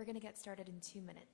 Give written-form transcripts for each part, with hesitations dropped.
We're going to get started in 2 minutes.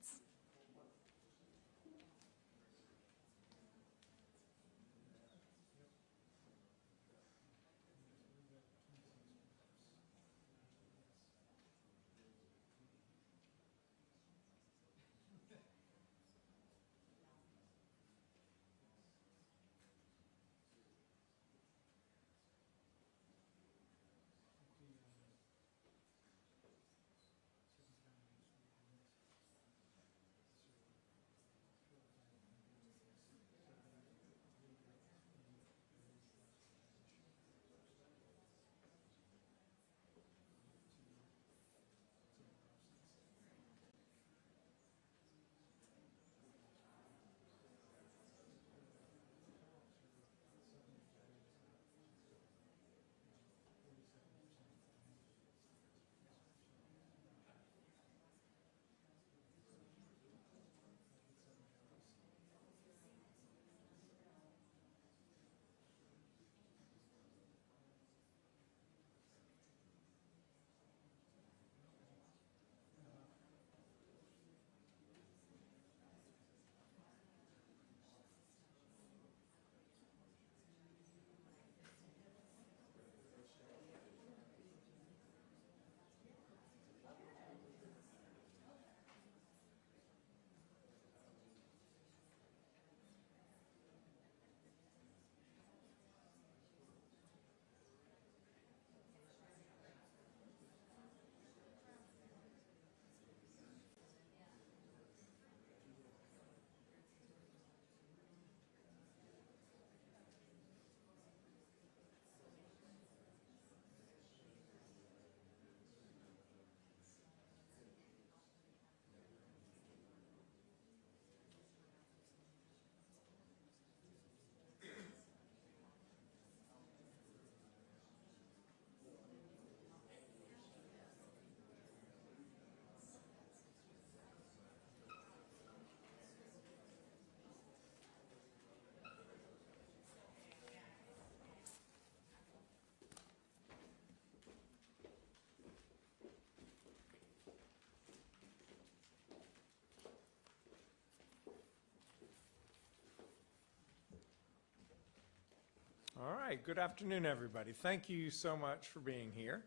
All right, good afternoon, everybody. Thank you so much for being here.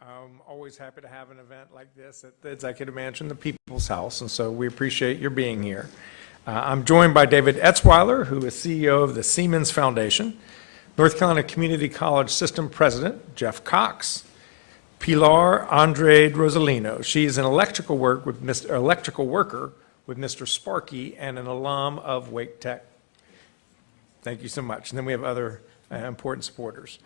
I'm always happy to have an event like this at the Executive Mansion, the People's House, and so we appreciate your being here. I'm joined by David Etzweiler, who is CEO of the Siemens Foundation, North Carolina Community College System President, Jeff Cox, Pilar Andrade Rosalino. She's an electrical worker with Mr. Sparky and an alum of Wake Tech. Thank you so much. And then we have other important supporters.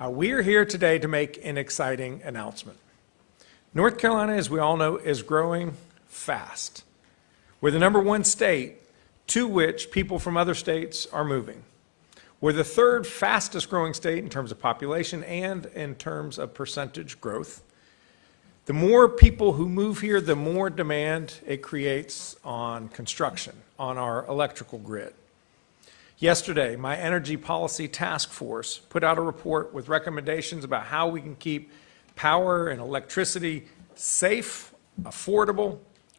We are here today to make an exciting announcement. North Carolina, as we all know, is growing fast. We're the #1 state to which people from other states are moving. We're the 3rd fastest growing state in terms of population and in terms of percentage growth. The more people who move here, the more demand it creates on construction, on our electrical grid. Yesterday, my Energy Policy Task Force put out a report with recommendations about how we can keep power and electricity safe, affordable,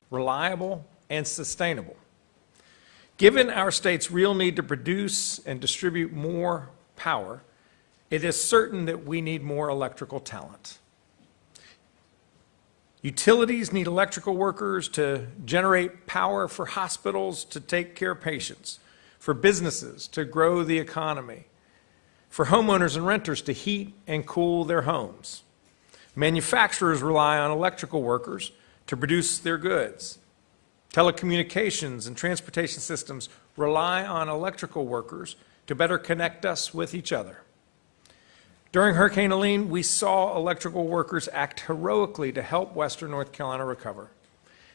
reliable, and sustainable. Given our state's real need to produce and distribute more power, it is certain that we need more electrical talent. Utilities need electrical workers to generate power for hospitals to take care of patients, for businesses to grow the economy, for homeowners and renters to heat and cool their homes. Manufacturers rely on electrical workers to produce their goods. Telecommunications and transportation systems rely on electrical workers to better connect us with each other. During Hurricane Helene, we saw electrical workers act heroically to help Western North Carolina recover.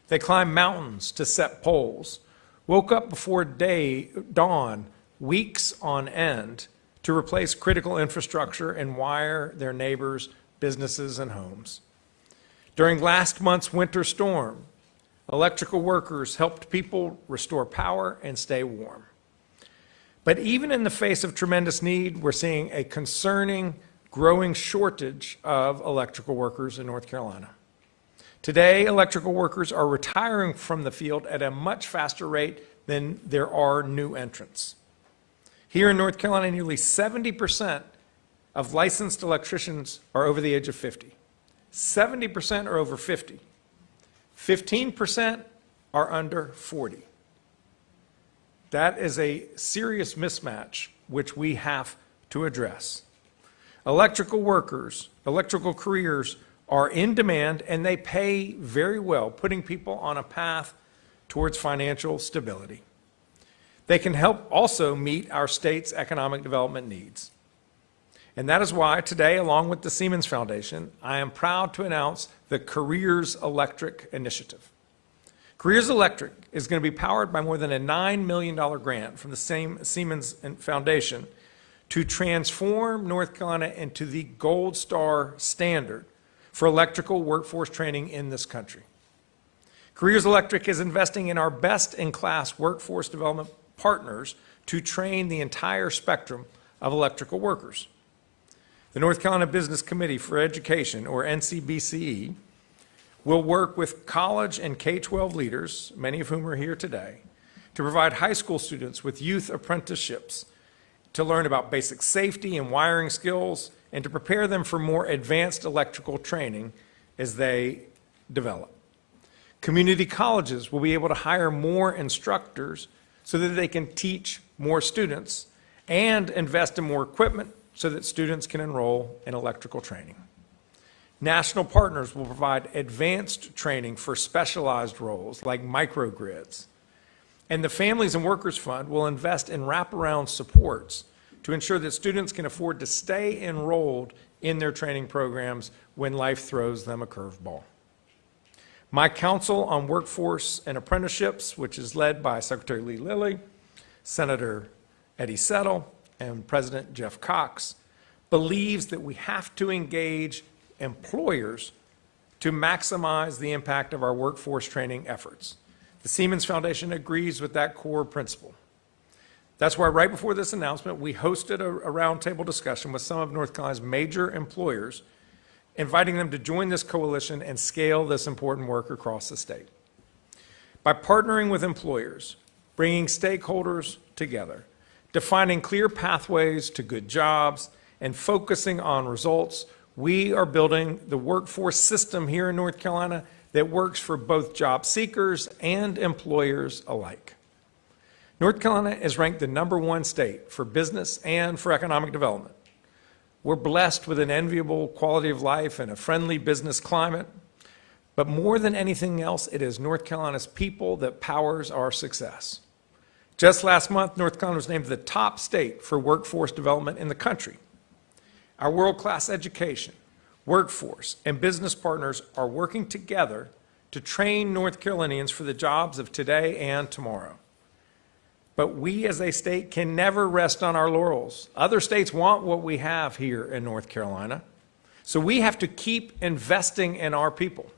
They climbed mountains to set poles, woke up before dawn, weeks on end, to replace critical infrastructure and wire their neighbors' businesses and homes. During last month's winter storm, electrical workers helped people restore power and stay warm. But even in the face of tremendous need, we're seeing a concerning, growing shortage of electrical workers in North Carolina. Today, electrical workers are retiring from the field at a much faster rate than there are new entrants. Here in North Carolina, nearly 70% of licensed electricians are over the age of 50. 70% are over 50. 15% are under 40. That is a serious mismatch which we have to address. Electrical workers, electrical careers are in demand and they pay very well, putting people on a path towards financial stability. They can help also meet our state's economic development needs. And that is why today, along with the Siemens Foundation, I am proud to announce the Careers Electric Initiative. Careers Electric is going to be powered by more than a $9 million grant from the same Siemens Foundation to transform North Carolina into the gold star standard for electrical workforce training in this country. Careers Electric is investing in our best-in-class workforce development partners to train the entire spectrum of electrical workers. The North Carolina Business Committee for Education, or NCBCE, will work with college and K-12 leaders, many of whom are here today, to provide high school students with youth apprenticeships to learn about basic safety and wiring skills and to prepare them for more advanced electrical training as they develop. Community colleges will be able to hire more instructors so that they can teach more students and invest in more equipment so that students can enroll in electrical training. National partners will provide advanced training for specialized roles like microgrids. And the Families and Workers Fund will invest in wraparound supports to ensure that students can afford to stay enrolled in their training programs when life throws them a curveball. My Council on Workforce and Apprenticeships, which is led by Secretary Lee Lilly, Senator Eddie Settle, and President Jeff Cox, believes that we have to engage employers to maximize the impact of our workforce training efforts. The Siemens Foundation agrees with that core principle. That's why right before this announcement, we hosted a roundtable discussion with some of North Carolina's major employers, inviting them to join this coalition and scale this important work across the state. By partnering with employers, bringing stakeholders together, defining clear pathways to good jobs, and focusing on results, we are building the workforce system here in North Carolina that works for both job seekers and employers alike. North Carolina is ranked the #1 state for business and for economic development. We're blessed with an enviable quality of life and a friendly business climate, but more than anything else, it is North Carolina's people that powers our success. Just last month, North Carolina was named the top state for workforce development in the country. Our world-class education, workforce, and business partners are working together to train North Carolinians for the jobs of today and tomorrow. But we as a state can never rest on our laurels. Other states want what we have here in North Carolina, so we have to keep investing in our people.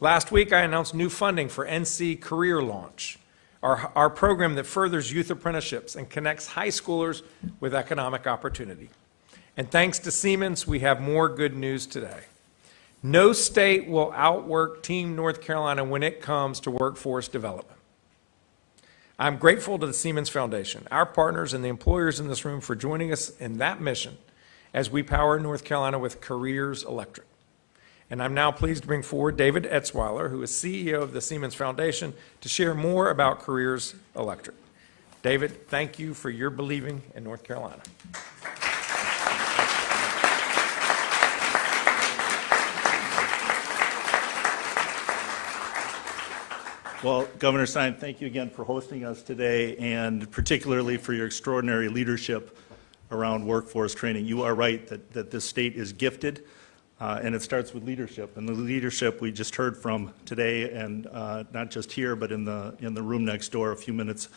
Last week, I announced new funding for NC Career Launch, our program that furthers youth apprenticeships and connects high schoolers with economic opportunity. And thanks to Siemens, we have more good news today. No state will outwork Team North Carolina when it comes to workforce development. I'm grateful to the Siemens Foundation, our partners, and the employers in this room for joining us in that mission as we power North Carolina with Careers Electric. And I'm now pleased to bring forward David Etzweiler, who is CEO of the Siemens Foundation, to share more about Careers Electric. David, thank you for your believing in North Carolina. Well, Governor Stein, thank you again for hosting us today, and particularly for your extraordinary leadership around workforce training. You are right that this state is gifted, and it starts with leadership. And the leadership we just heard from today, and not just here, but in the room next door a few minutes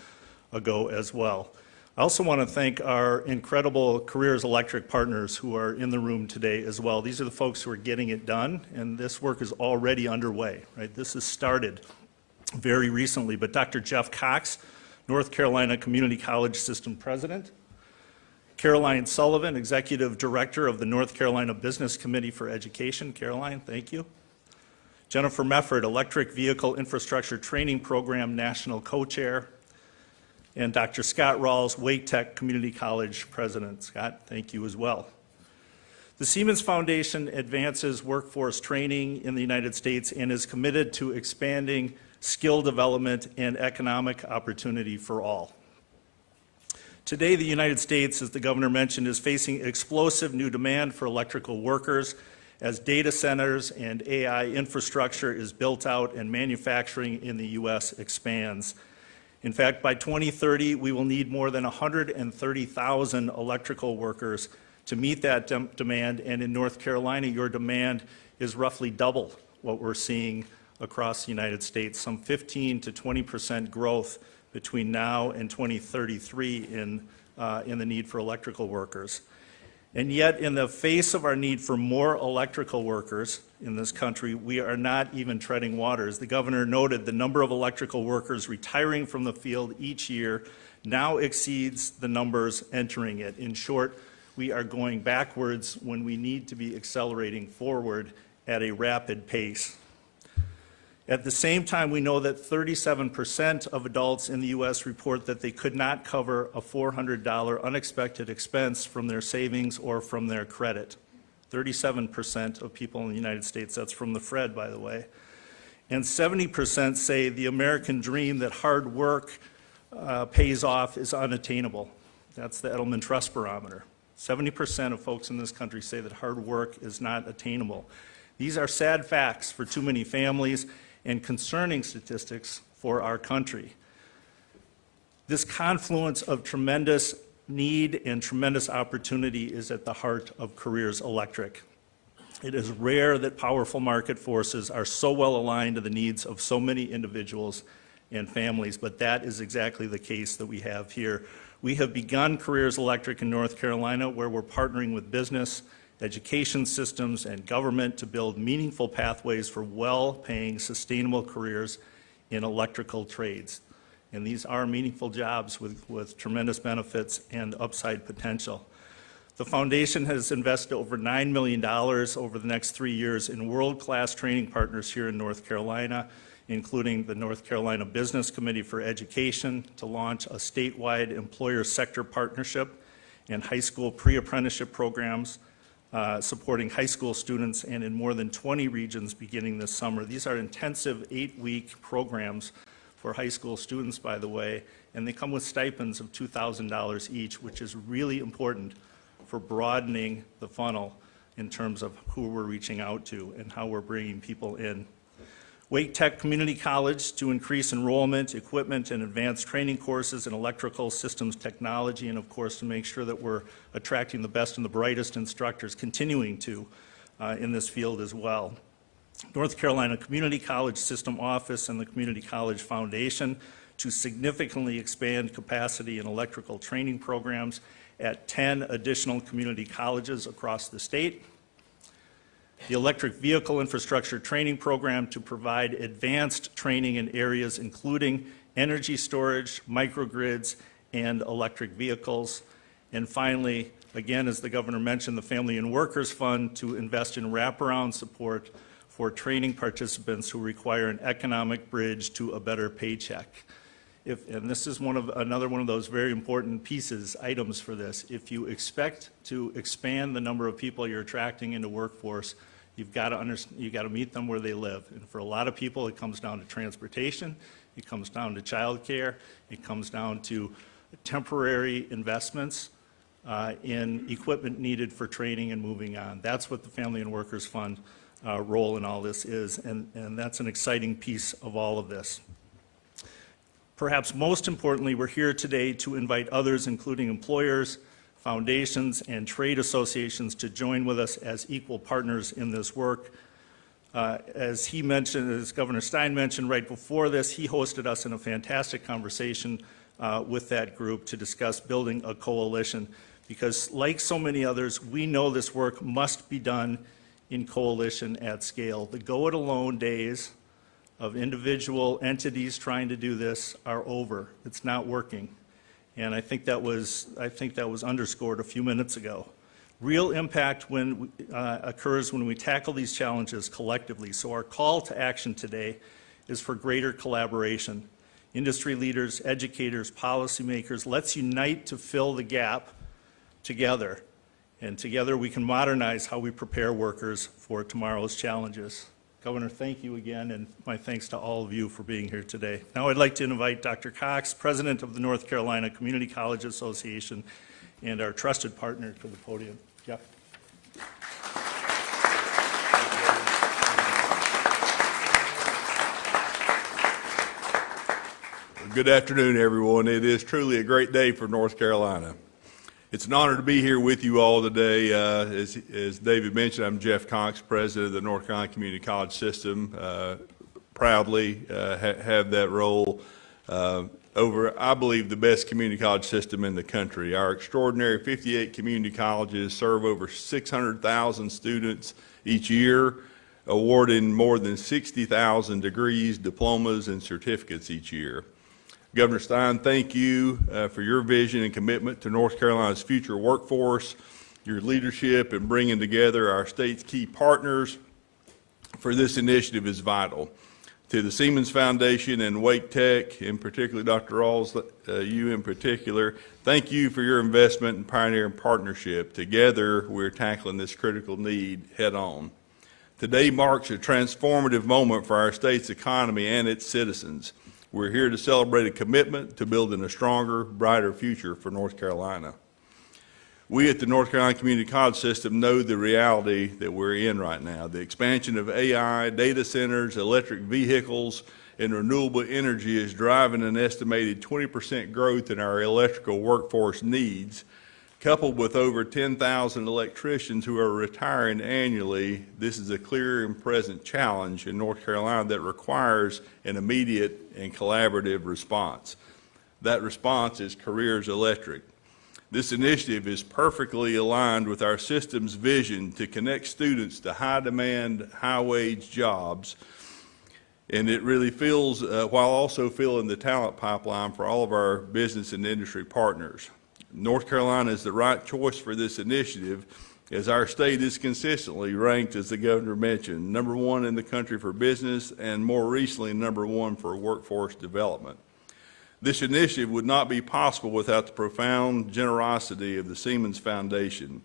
ago as well. I also want to thank our incredible Careers Electric partners who are in the room today as well. These are the folks who are getting it done, and this work is already underway, right? This has started very recently, but Dr. Jeff Cox, North Carolina Community College System President, Caroline Sullivan, Executive Director of the North Carolina Business Committee for Education. Caroline, thank you. Jennifer Mefford, Electric Vehicle Infrastructure Training Program National Co-Chair, and Dr. Scott Rawls, Wake Tech Community College President. Scott, thank you as well. The Siemens Foundation advances workforce training in the United States and is committed to expanding skill development and economic opportunity for all. Today, the United States, as the governor mentioned, is facing explosive new demand for electrical workers as data centers and AI infrastructure is built out and manufacturing in the U.S. expands. In fact, by 2030, we will need more than 130,000 electrical workers to meet that demand, and in North Carolina, your demand is roughly double what we're seeing across the United States, some 15 to 20% growth between now and 2033 in the need for electrical workers. And yet, in the face of our need for more electrical workers in this country, we are not even treading water. As the governor noted, the number of electrical workers retiring from the field each year now exceeds the numbers entering it. In short, we are going backwards when we need to be accelerating forward at a rapid pace. At the same time, we know that 37% of adults in the U.S. report that they could not cover a $400 unexpected expense from their savings or from their credit. 37% of people in the United States, that's from the Fred, by the way. And 70% say the American dream that hard work pays off is unattainable. That's the Edelman Trust Barometer. 70% of folks in this country say that hard work is not attainable. These are sad facts for too many families and concerning statistics for our country. This confluence of tremendous need and tremendous opportunity is at the heart of Careers Electric. It is rare that powerful market forces are so well aligned to the needs of so many individuals and families, but that is exactly the case that we have here. We have begun Careers Electric in North Carolina, where we're partnering with business, education systems, and government to build meaningful pathways for well-paying, sustainable careers in electrical trades. And these are meaningful jobs with tremendous benefits and upside potential. The foundation has invested over $9 million over the next 3 years in world-class training partners here in North Carolina, including the North Carolina Business Committee for Education, to launch a statewide employer sector partnership and high school pre-apprenticeship programs, supporting high school students, and in more than 20 regions beginning this summer. These are intensive 8-week programs for high school students, by the way, and they come with stipends of $2,000 each, which is really important for broadening the funnel in terms of who we're reaching out to and how we're bringing people in. Wake Tech Community College to increase enrollment, equipment, and advanced training courses in electrical systems technology, and of course to make sure that we're attracting the best and the brightest instructors, continuing to in this field as well. North Carolina Community College System Office and the Community College Foundation to significantly expand capacity in electrical training programs at 10 additional community colleges across the state. The Electric Vehicle Infrastructure Training Program to provide advanced training in areas including energy storage, microgrids, and electric vehicles. And finally, again, as the governor mentioned, the Family and Workers Fund to invest in wraparound support for training participants who require an economic bridge to a better paycheck. And this is another one of those very important items for this. If you expect to expand the number of people you're attracting into workforce, you've got to meet them where they live. And for a lot of people, it comes down to transportation, it comes down to childcare, it comes down to temporary investments in equipment needed for training and moving on. That's what the Family and Workers Fund role in all this is, and that's an exciting piece of all of this. Perhaps most importantly, we're here today to invite others, including employers, foundations, and trade associations, to join with us as equal partners in this work. As he mentioned, as Governor Stein mentioned right before this, he hosted us in a fantastic conversation with that group to discuss building a coalition, because like so many others, we know this work must be done in coalition at scale. The go-it-alone days of individual entities trying to do this are over. It's not working. And I think that was underscored a few minutes ago. Real impact occurs when we tackle these challenges collectively. So our call to action today is for greater collaboration. Industry leaders, educators, policymakers, let's unite to fill the gap together. And together we can modernize how we prepare workers for tomorrow's challenges. Governor, thank you again, and my thanks to all of you for being here today. Now I'd like to invite Dr. Cox, President of the North Carolina Community College Association, and our trusted partner to the podium. Jeff. Good afternoon, everyone. It is truly a great day for North Carolina. It's an honor to be here with you all today. As David mentioned, I'm Jeff Cox, President of the North Carolina Community College System. Proudly have that role over, I believe, the best community college system in the country. Our extraordinary 58 community colleges serve over 600,000 students each year, awarding more than 60,000 degrees, diplomas, and certificates each year. Governor Stein, thank you for your vision and commitment to North Carolina's future workforce, your leadership in bringing together our state's key partners for this initiative is vital. To the Siemens Foundation and Wake Tech, in particular, Dr. Rawls, you in particular, thank you for your investment and pioneering partnership. Together, we're tackling this critical need head on. Today marks a transformative moment for our state's economy and its citizens. We're here to celebrate a commitment to building a stronger, brighter future for North Carolina. We at the North Carolina Community College System know the reality that we're in right now. The expansion of AI, data centers, electric vehicles, and renewable energy is driving an estimated 20% growth in our electrical workforce needs. Coupled with over 10,000 electricians who are retiring annually, this is a clear and present challenge in North Carolina that requires an immediate and collaborative response. That response is Careers Electric. This initiative is perfectly aligned with our system's vision to connect students to high-demand, high-wage jobs, and it really fills, while also filling the talent pipeline for all of our business and industry partners. North Carolina is the right choice for this initiative, as our state is consistently ranked, as the governor mentioned, #1 in the country for business and more recently #1 for workforce development. This initiative would not be possible without the profound generosity of the Siemens Foundation.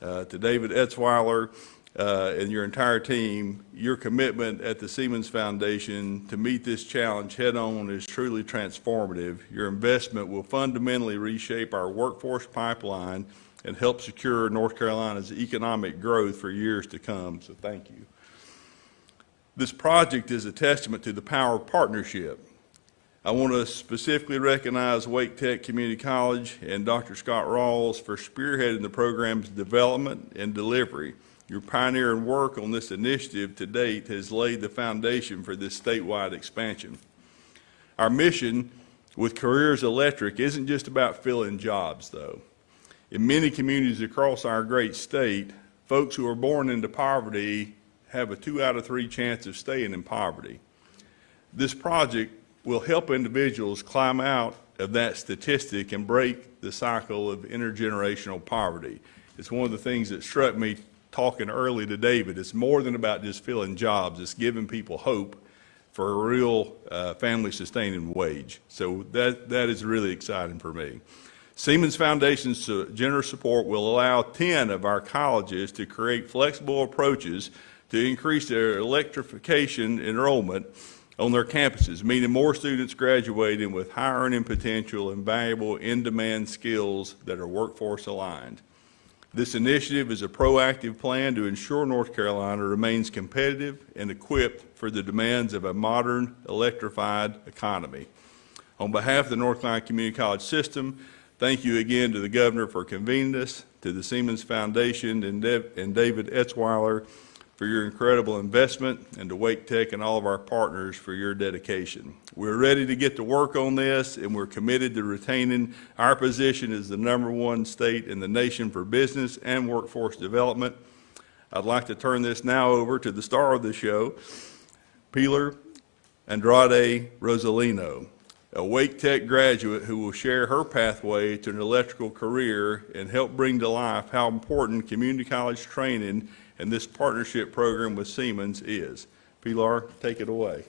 To David Etzweiler and your entire team, your commitment at the Siemens Foundation to meet this challenge head-on is truly transformative. Your investment will fundamentally reshape our workforce pipeline and help secure North Carolina's economic growth for years to come, so thank you. This project is a testament to the power of partnership. I want to specifically recognize Wake Tech Community College and Dr. Scott Rawls for spearheading the program's development and delivery. Your pioneering work on this initiative to date has laid the foundation for this statewide expansion. Our mission with Careers Electric isn't just about filling jobs, though. In many communities across our great state, folks who are born into poverty have a 2 out of 3 chance of staying in poverty. This project will help individuals climb out of that statistic and break the cycle of intergenerational poverty. It's one of the things that struck me talking early to David. It's more than about just filling jobs. It's giving people hope for a real family-sustaining wage. So that is really exciting for me. Siemens Foundation's generous support will allow 10 of our colleges to create flexible approaches to increase their electrification enrollment on their campuses, meaning more students graduating with high earning potential and valuable in-demand skills that are workforce aligned. This initiative is a proactive plan to ensure North Carolina remains competitive and equipped for the demands of a modern, electrified economy. On behalf of the North Carolina Community College System, thank you again to the Governor for convening us, to the Siemens Foundation and David Etzweiler for your incredible investment, and to Wake Tech and all of our partners for your dedication. We're ready to get to work on this, and we're committed to retaining our position as the #1 state in the nation for business and workforce development. I'd like to turn this now over to the star of the show, Pilar Andrade Rosalino. a Wake Tech graduate who will share her pathway to an electrical career and help bring to life how important community college training and this partnership program with Siemens is. Pilar, take it away.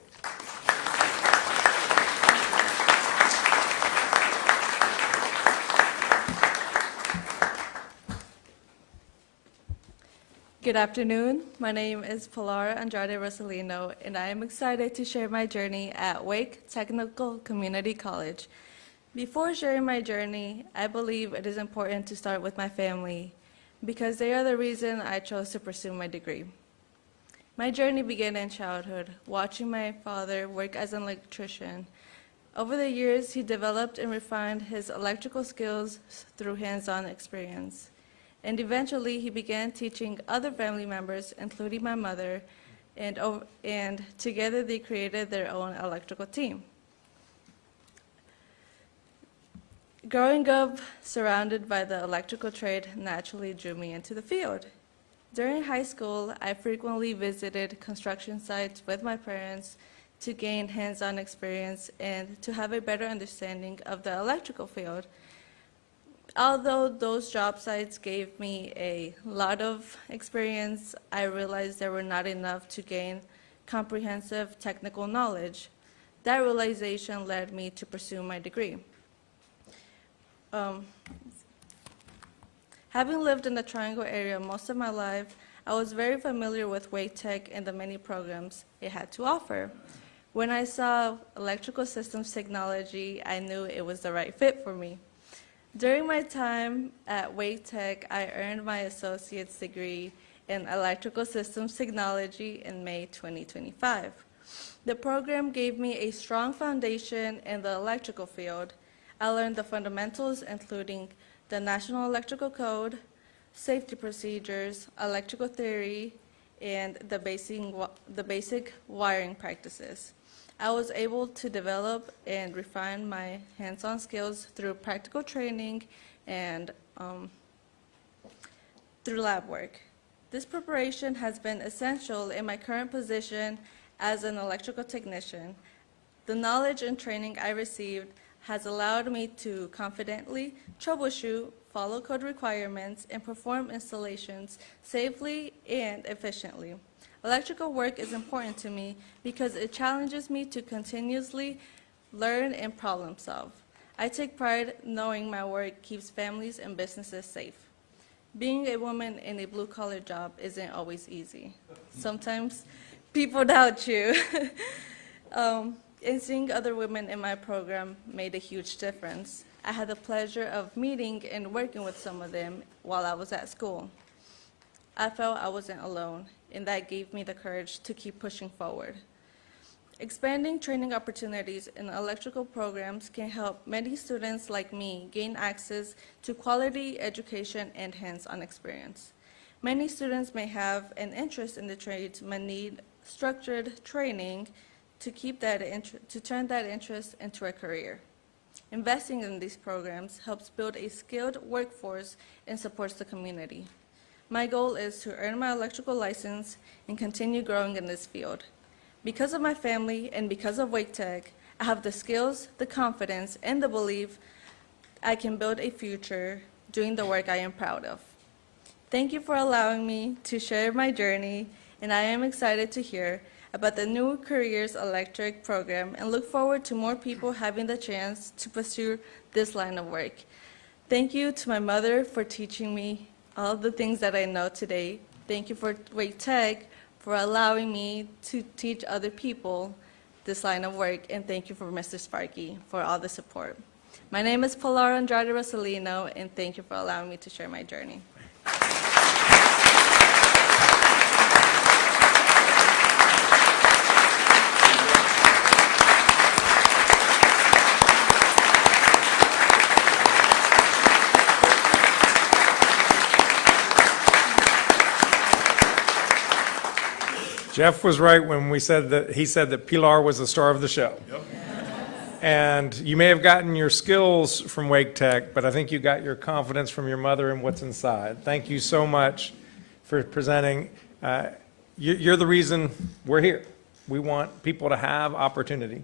Good afternoon. My name is Pilar Andrade Rosalino, and I am excited to share my journey at Wake Technical Community College. Before sharing my journey, I believe it is important to start with my family because they are the reason I chose to pursue my degree. My journey began in childhood, watching my father work as an electrician. Over the years, he developed and refined his electrical skills through hands-on experience. And eventually, he began teaching other family members, including my mother, and together they created their own electrical team. Growing up surrounded by the electrical trade naturally drew me into the field. During high school, I frequently visited construction sites with my parents to gain hands-on experience and to have a better understanding of the electrical field. Although those job sites gave me a lot of experience, I realized they were not enough to gain comprehensive technical knowledge. That realization led me to pursue my degree. Having lived in the Triangle area most of my life, I was very familiar with Wake Tech and the many programs it had to offer. When I saw electrical systems technology, I knew it was the right fit for me. During my time at Wake Tech, I earned my associate's degree in electrical systems technology in May 2025. The program gave me a strong foundation in the electrical field. I learned the fundamentals, including the National Electrical Code, safety procedures, electrical theory, and the basic wiring practices. I was able to develop and refine my hands-on skills through practical training and through lab work. This preparation has been essential in my current position as an electrical technician. The knowledge and training I received has allowed me to confidently troubleshoot, follow code requirements, and perform installations safely and efficiently. Electrical work is important to me because it challenges me to continuously learn and problem solve. I take pride knowing my work keeps families and businesses safe. Being a woman in a blue-collar job isn't always easy. Sometimes people doubt you. And seeing other women in my program made a huge difference. I had the pleasure of meeting and working with some of them while I was at school. I felt I wasn't alone, and that gave me the courage to keep pushing forward. Expanding training opportunities in electrical programs can help many students like me gain access to quality education and hands-on experience. Many students may have an interest in the trades but need structured training to turn that interest into a career. Investing in these programs helps build a skilled workforce and supports the community. My goal is to earn my electrical license and continue growing in this field. Because of my family and because of Wake Tech, I have the skills, the confidence, and the belief I can build a future doing the work I am proud of. Thank you for allowing me to share my journey, and I am excited to hear about the New Careers Electric program and look forward to more people having the chance to pursue this line of work. Thank you to my mother for teaching me all the things that I know today. Thank you for Wake Tech for allowing me to teach other people this line of work, and thank you for Mr. Sparky for all the support. My name is Pilar Andrade Rosalino, and thank you for allowing me to share my journey. Jeff was right when he said that Pilar was the star of the show. Yep. And you may have gotten your skills from Wake Tech, but I think you got your confidence from your mother and what's inside. Thank you so much for presenting. You're the reason we're here. We want people to have opportunity.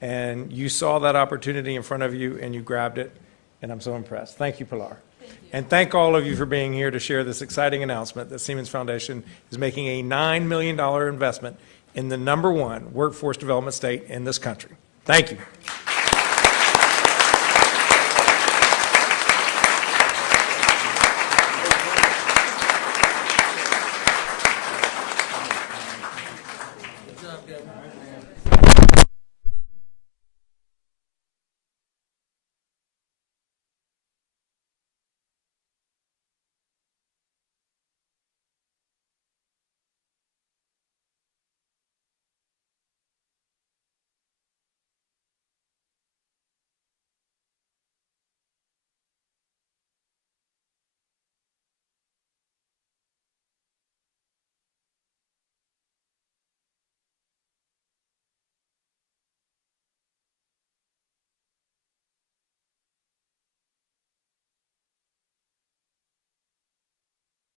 and you saw that opportunity in front of you, and you grabbed it, and I'm so impressed. Thank you, Pilar. And thank all of you for being here to share this exciting announcement that Siemens Foundation is making a $9 million investment in the #1 workforce development state in this country. Thank you.